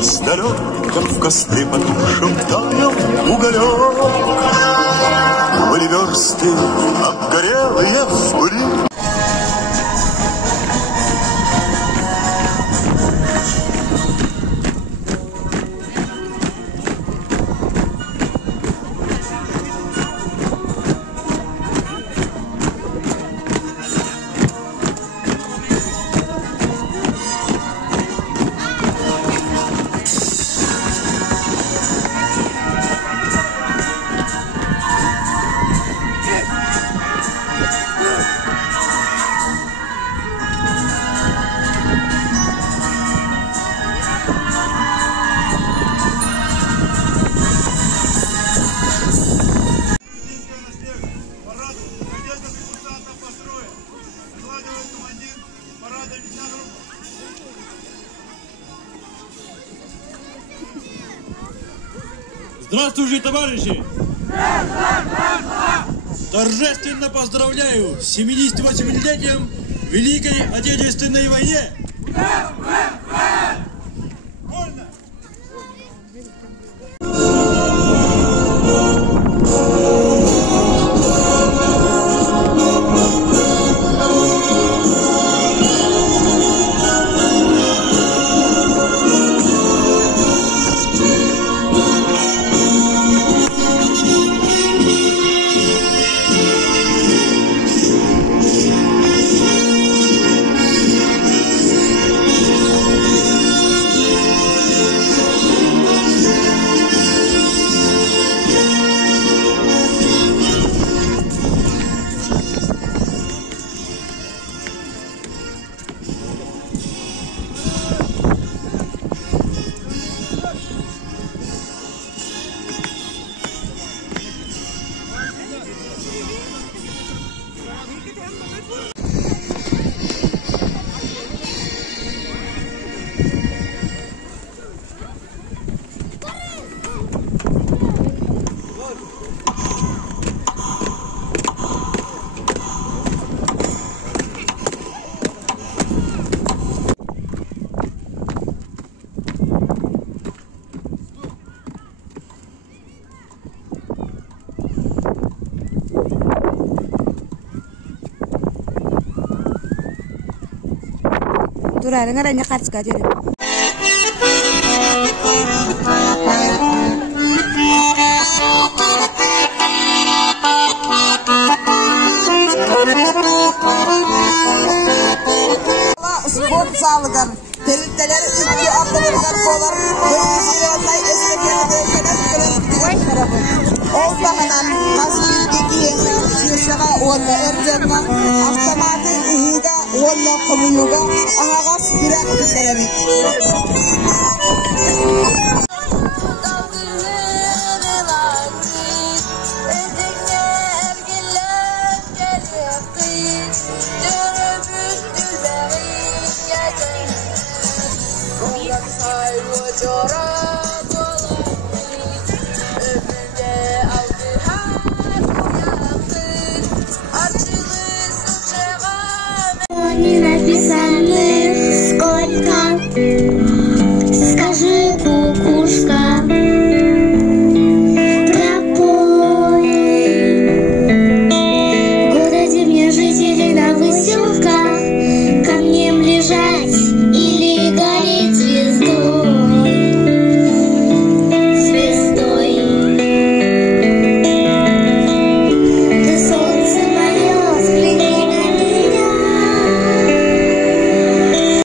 нас далек, как в костре потухшем таял уголек. Были версты обгорелые в пыли. Здравствуйте, товарищи! Торжественно поздравляю с 78-летием Великой Отечественной войне! Turare ngaranya kats gaje. Sport sağlıgan, terlikler iki atılırlar kolar, bölgesiyle vatay esnekleri bölgeler tarafı. Olmadan nasıl iki yaşağa olla ercanma, avtomatı ihiga olla komuluga, ağaç birak bitiremek. Не написано сколько